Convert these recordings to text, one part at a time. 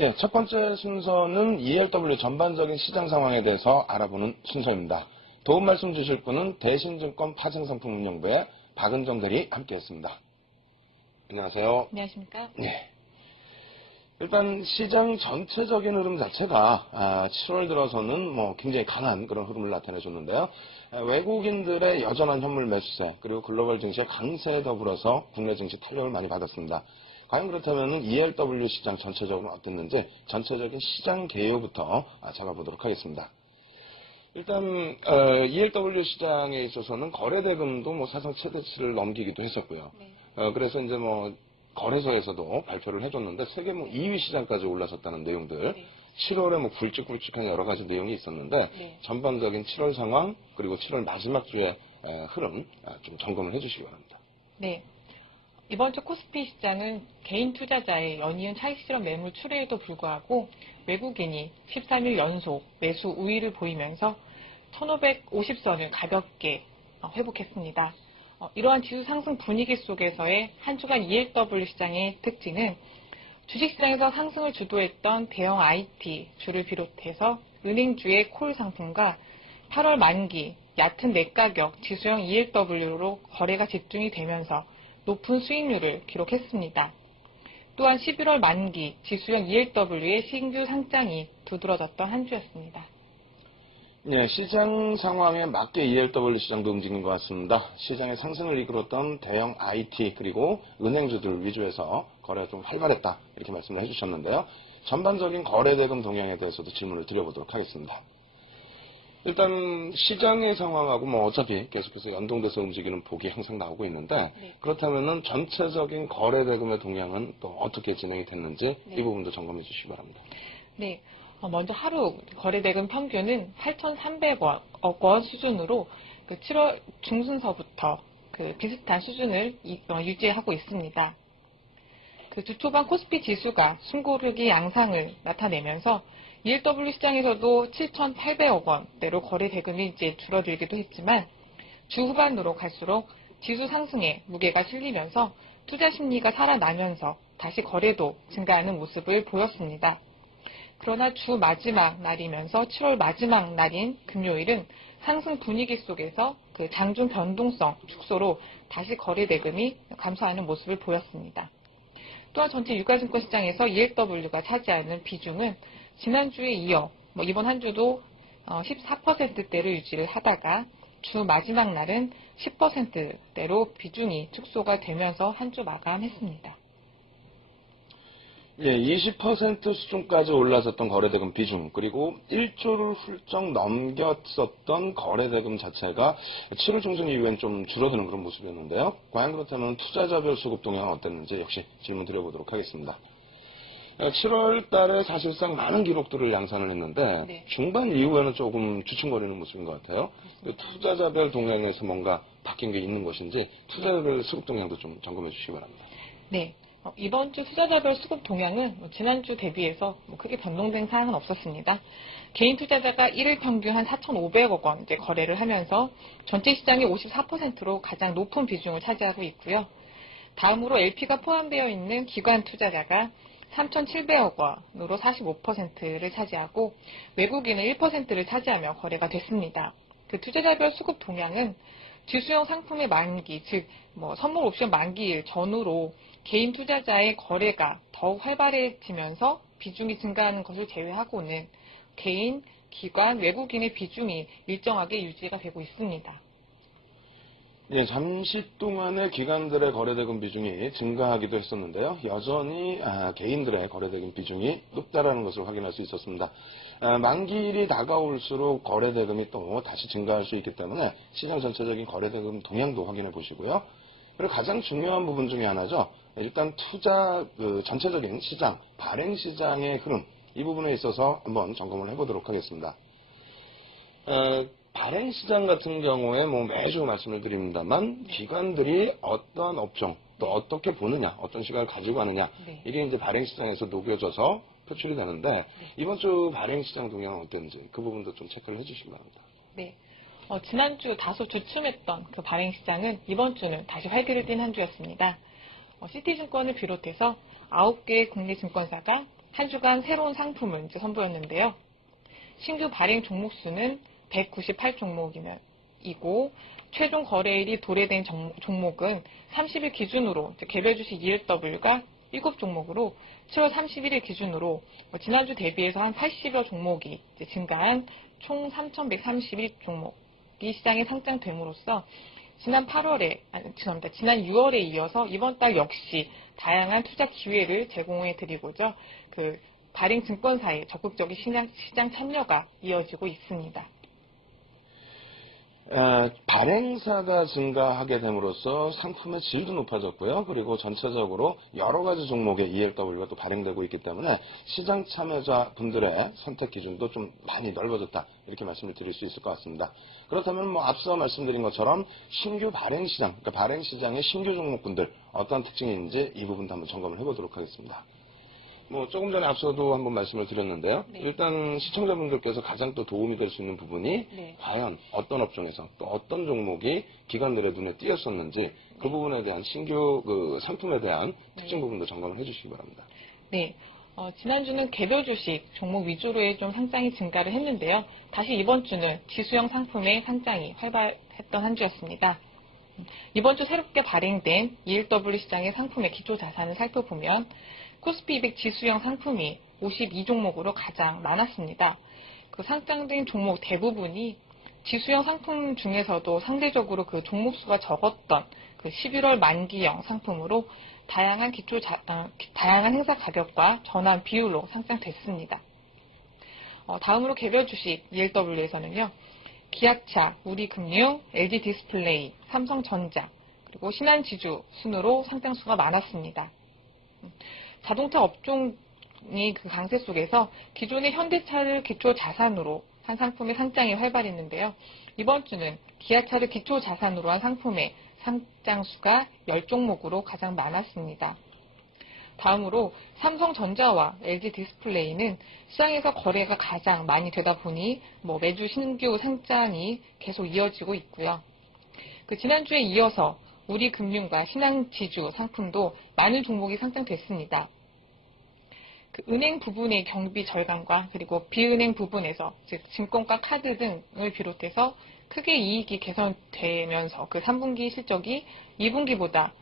예, 첫 번째 순서는 ELW 전반적인 시장 상황에 대해서 알아보는 순서입니다. 도움 말씀 주실 분은 대신증권 파생상품운용부의 박은정 대리 함께했습니다. 안녕하세요. 안녕하십니까? 예. 일단 시장 전체적인 흐름 자체가 7월 들어서는 굉장히 강한 그런 흐름을 나타내줬는데요. 외국인들의 여전한 현물 매수세 그리고 글로벌 증시의 강세에 더불어서 국내 증시 탄력을 많이 받았습니다. 과연 그렇다면 ELW 시장 전체적으로 어땠는지 전체적인 시장 개요부터 잡아보도록 하겠습니다. 일단 ELW 시장에 있어서는 거래대금도 사상 최대치를 넘기기도 했었고요. 네. 그래서 이제 거래소에서도 발표를 해줬는데 세계 2위 시장까지 올라섰다는 내용들. 네. 7월에 굵직굵직한 여러 가지 내용이 있었는데 네. 전반적인 7월 상황 그리고 7월 마지막 주의 흐름 좀 점검을 해주시기 바랍니다. 네. 이번 주 코스피 시장은 개인 투자자의 연이은 차익 실현 매물 출회에도 불구하고 외국인이 13일 연속 매수 우위를 보이면서 1550선을 가볍게 회복했습니다. 이러한 지수 상승 분위기 속에서의 한 주간 ELW 시장의 특징은 주식시장에서 상승을 주도했던 대형 IT 주를 비롯해서 은행주의 콜 상품과 8월 만기 얕은 내가격 지수형 ELW로 거래가 집중이 되면서 높은 수익률을 기록했습니다. 또한 11월 만기 지수형 ELW의 신규 상장이 두드러졌던 한 주였습니다. 네, 시장 상황에 맞게 ELW 시장도 움직인 것 같습니다. 시장의 상승을 이끌었던 대형 IT 그리고 은행주들 위주에서 거래가 좀 활발했다 이렇게 말씀을 해주셨는데요. 전반적인 거래대금 동향에 대해서도 질문을 드려보도록 하겠습니다. 일단 시장의 상황하고 어차피 계속해서 연동돼서 움직이는 폭이 항상 나오고 있는데 네. 그렇다면은 전체적인 거래대금의 동향은 또 어떻게 진행이 됐는지 네. 이 부분도 점검해 주시기 바랍니다. 네. 먼저 하루 거래대금 평균은 8,300억 원 수준으로 7월 중순서부터 비슷한 수준을 유지하고 있습니다. 주 초반 코스피 지수가 숨고르기 양상을 나타내면서 ELW 시장에서도 7,800억 원대로 거래 대금이 이제 줄어들기도 했지만 주 후반으로 갈수록 지수 상승에 무게가 실리면서 투자 심리가 살아나면서 다시 거래도 증가하는 모습을 보였습니다. 그러나 주 마지막 날이면서 7월 마지막 날인 금요일은 상승 분위기 속에서 장중 변동성 축소로 다시 거래 대금이 감소하는 모습을 보였습니다. 또한 전체 유가증권 시장에서 ELW가 차지하는 비중은 지난주에 이어 이번 한 주도 14%대를 유지를 하다가 주 마지막 날은 10%대로 비중이 축소가 되면서 한 주 마감했습니다. 예, 20% 수준까지 올라섰던 거래대금 비중 그리고 1조를 훌쩍 넘겼었던 거래대금 자체가 7월 중순 이후엔 좀 줄어드는 그런 모습이었는데요. 과연 그렇다면 투자자별 수급 동향은 어땠는지 역시 질문 드려보도록 하겠습니다. 7월 달에 사실상 많은 기록들을 양산을 했는데 네. 중반 이후에는 조금 주춤거리는 모습인 것 같아요. 투자자별 동향에서 뭔가 바뀐 게 있는 것인지 투자자별 수급 동향도 좀 점검해 주시기 바랍니다. 네. 이번 주 투자자별 수급 동향은 지난주 대비해서 크게 변동된 사항은 없었습니다. 개인 투자자가 1일 평균 한 4,500억 원 거래를 하면서 전체 시장의 54%로 가장 높은 비중을 차지하고 있고요. 다음으로 LP가 포함되어 있는 기관 투자자가 3,700억 원으로 45%를 차지하고 외국인은 1%를 차지하며 거래가 됐습니다. 투자자별 수급 동향은 지수형 상품의 만기, 즉 선물 옵션 만기일 전후로 개인 투자자의 거래가 더욱 활발해지면서 비중이 증가하는 것을 제외하고는 개인, 기관, 외국인의 비중이 일정하게 유지가 되고 있습니다. 예, 잠시 동안에 기관들의 거래대금 비중이 증가하기도 했었는데요. 여전히 개인들의 거래대금 비중이 높다라는 것을 확인할 수 있었습니다. 만기일이 다가올수록 거래대금이 또 다시 증가할 수 있기 때문에 시장 전체적인 거래대금 동향도 확인해 보시고요. 그리고 가장 중요한 부분 중에 하나죠. 일단 투자 전체적인 시장, 발행 시장의 흐름 이 부분에 있어서 한번 점검을 해보도록 하겠습니다. 발행 시장 같은 경우에 매주 말씀을 드립니다만 기관들이 어떤 업종 또 어떻게 보느냐, 어떤 시각을 가지고 가느냐 네. 이게 이제 발행 시장에서 녹여져서 표출이 되는데 이번 주 발행 시장 동향은 어땠는지 그 부분도 좀 체크를 해주시기 바랍니다. 네. 지난주 다소 주춤했던 발행 시장은 이번 주는 다시 활기를 띤 한 주였습니다. 시티증권을 비롯해서 9개의 국내 증권사가 한 주간 새로운 상품을 이제 선보였는데요. 신규 발행 종목 수는 198 종목이고 최종 거래일이 도래된 종목은 30일 기준으로 개별 주식 ELW가 7종목으로 7월 31일 기준으로 지난주 대비해서 한 80여 종목이 증가한 총 3,131종목이 시장에 상장됨으로써 지난 6월에 이어서 이번 달 역시 다양한 투자 기회를 제공해 드리고자 그 발행 증권사의 적극적인 시장 참여가 이어지고 있습니다. 발행사가 증가하게 됨으로써 상품의 질도 높아졌고요. 그리고 전체적으로 여러 가지 종목의 ELW가 또 발행되고 있기 때문에 시장 참여자 분들의 선택 기준도 좀 많이 넓어졌다. 이렇게 말씀을 드릴 수 있을 것 같습니다. 그렇다면 뭐 앞서 말씀드린 것처럼 신규 발행 시장, 그러니까 발행 시장의 신규 종목분들 어떤 특징이 있는지 이 부분도 한번 점검을 해보도록 하겠습니다. 뭐 조금 전에 앞서도 한번 말씀을 드렸는데요. 네. 일단 시청자분들께서 가장 또 도움이 될 수 있는 부분이 네. 과연 어떤 업종에서 또 어떤 종목이 기관들의 눈에 띄었었는지 그 부분에 대한 신규 그 상품에 대한 특징 부분도 점검을 해주시기 바랍니다. 네. 지난주는 개별 주식 종목 위주로의 좀 상장이 증가를 했는데요. 다시 이번 주는 지수형 상품의 상장이 활발했던 한 주였습니다. 이번 주 새롭게 발행된 ELW 시장의 상품의 기초 자산을 살펴보면 코스피 200 지수형 상품이 52종목으로 가장 많았습니다. 그 상장된 종목 대부분이 지수형 상품 중에서도 상대적으로 그 종목 수가 적었던 그 11월 만기형 상품으로 다양한 행사 가격과 전환 비율로 상장됐습니다. 다음으로 개별 주식 ELW에서는요. 기아차, 우리금융, LG디스플레이, 삼성전자, 그리고 신한지주 순으로 상장수가 많았습니다. 자동차 업종이 그 강세 속에서 기존의 현대차를 기초 자산으로 한 상품의 상장이 활발했는데요. 이번 주는 기아차를 기초 자산으로 한 상품의 상장수가 10종목으로 가장 많았습니다. 다음으로 삼성전자와 LG디스플레이는 시장에서 거래가 가장 많이 되다 보니 매주 신규 상장이 계속 이어지고 있고요. 그 지난주에 이어서 우리금융과 신한지주 상품도 많은 종목이 상장됐습니다. 그 은행 부분의 경비 절감과 그리고 비은행 부분에서 즉 증권과 카드 등을 비롯해서 크게 이익이 개선되면서 그 3분기 실적이 2분기보다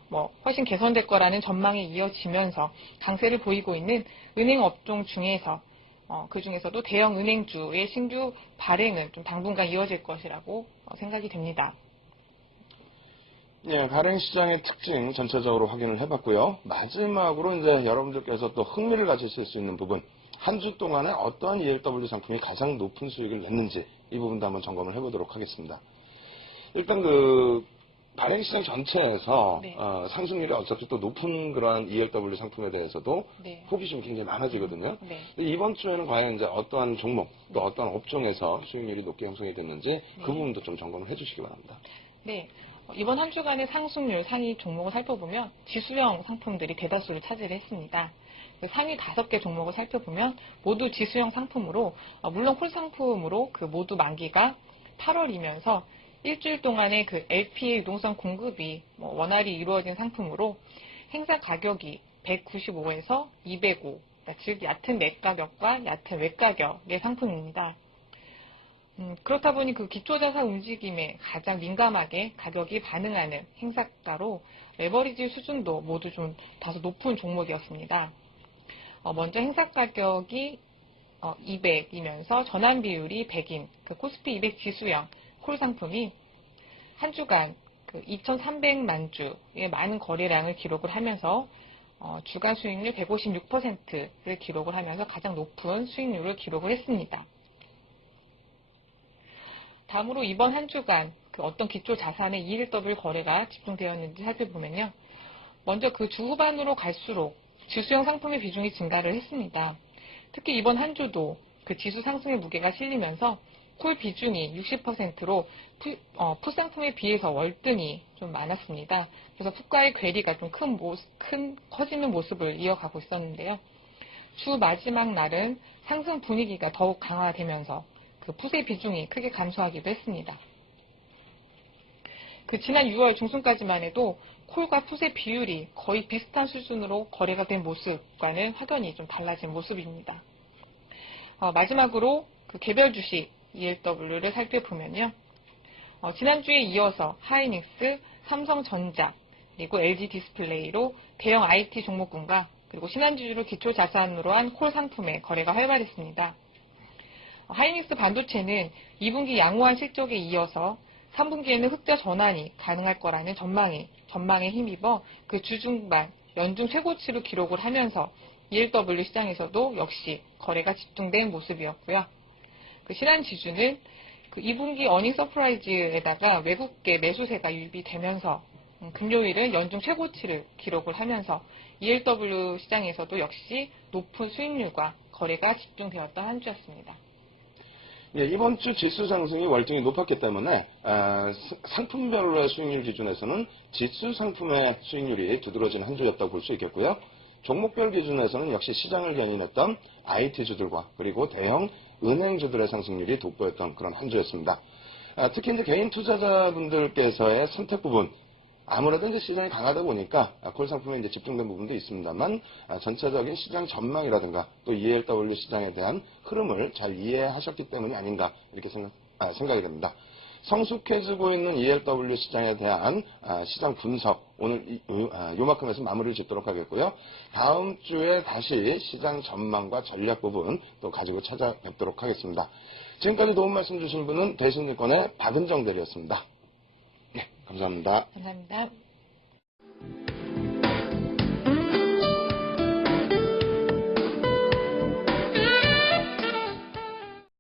훨씬 개선될 거라는 전망이 이어지면서 강세를 보이고 있는 은행 업종 중에서 그 중에서도 대형 은행주의 신규 발행은 좀 당분간 이어질 것이라고 생각이 됩니다. 예, 발행 시장의 특징 전체적으로 확인을 해봤고요. 마지막으로 이제 여러분들께서 또 흥미를 가지실 수 있는 부분, 한 주 동안에 어떠한 ELW 상품이 가장 높은 수익을 냈는지 이 부분도 한번 점검을 해보도록 하겠습니다. 일단 그 발행 시장 전체에서 네. 상승률이 어차피 또 높은 그러한 ELW 상품에 대해서도 네. 호기심이 굉장히 많아지거든요. 네. 이번 주에는 과연 이제 어떠한 종목 또 어떠한 업종에서 수익률이 높게 형성이 됐는지 그 부분도 좀 점검을 해주시기 바랍니다. 네. 이번 한 주간의 상승률 상위 종목을 살펴보면 지수형 상품들이 대다수를 차지했습니다. 상위 5개 종목을 살펴보면 모두 지수형 상품으로 물론 콜 상품으로 그 모두 만기가 8월이면서 일주일 동안의 그 LPA 유동성 공급이 원활히 이루어진 상품으로 행사 가격이 195에서 205, 즉 얕은 매 가격과 얕은 외 가격의 상품입니다. 그렇다 보니 그 기초자산 움직임에 가장 민감하게 가격이 반응하는 행사가로 레버리지 수준도 모두 좀 다소 높은 종목이었습니다. 먼저 행사 가격이 200이면서 전환 비율이 100인 그 코스피 200 지수형 콜 상품이 한 주간 그 2,300만 주의 많은 거래량을 기록을 하면서 주간 수익률 156%를 기록을 하면서 가장 높은 수익률을 기록을 했습니다. 다음으로 이번 한 주간 그 어떤 기초 자산의 ELW 거래가 집중되었는지 살펴보면요. 먼저 그 주 후반으로 갈수록 지수형 상품의 비중이 증가를 했습니다. 특히 이번 한 주도 그 지수 상승의 무게가 실리면서 콜 비중이 60%로 풋상품에 비해서 월등히 좀 많았습니다. 그래서 풋과의 괴리가 좀 커지는 모습을 이어가고 있었는데요. 주 마지막 날은 상승 분위기가 더욱 강화되면서 그 풋의 비중이 크게 감소하기도 했습니다. 그 지난 6월 중순까지만 해도 콜과 풋의 비율이 거의 비슷한 수준으로 거래가 된 모습과는 확연히 좀 달라진 모습입니다. 마지막으로 그 개별 주식 ELW를 살펴보면요. 지난주에 이어서 하이닉스, 삼성전자, 그리고 LG 디스플레이로 대형 IT 종목군과 그리고 신한주주를 기초 자산으로 한 콜 상품의 거래가 활발했습니다. 하이닉스 반도체는 2분기 양호한 실적에 이어서 3분기에는 흑자 전환이 가능할 거라는 전망에 힘입어 그 주중반 연중 최고치를 기록을 하면서 ELW 시장에서도 역시 거래가 집중된 모습이었고요. 그 신한지주는 그 2분기 어닝 서프라이즈에다가 외국계 매수세가 유입되면서 금요일은 연중 최고치를 기록을 하면서 ELW 시장에서도 역시 높은 수익률과 거래가 집중되었던 한 주였습니다. 예, 이번 주 지수 상승이 월등히 높았기 때문에 상품별로의 수익률 기준에서는 지수 상품의 수익률이 두드러진 한 주였다고 볼 수 있겠고요. 종목별 기준에서는 역시 시장을 견인했던 IT주들과 그리고 대형 은행주들의 상승률이 돋보였던 그런 한 주였습니다. 특히 이제 개인 투자자분들께서의 선택 부분, 아무래도 이제 시장이 강하다 보니까 콜 상품에 이제 집중된 부분도 있습니다만 전체적인 시장 전망이라든가 또 ELW 시장에 대한 흐름을 잘 이해하셨기 때문이 아닌가 이렇게 생각이 됩니다. 성숙해지고 있는 ELW 시장에 대한 시장 분석 오늘 요만큼에서 마무리를 짓도록 하겠고요. 다음 주에 다시 시장 전망과 전략 부분 또 가지고 찾아뵙도록 하겠습니다. 지금까지 도움 말씀 주신 분은 대신증권의 박은정 대리였습니다. 네, 감사합니다. 감사합니다.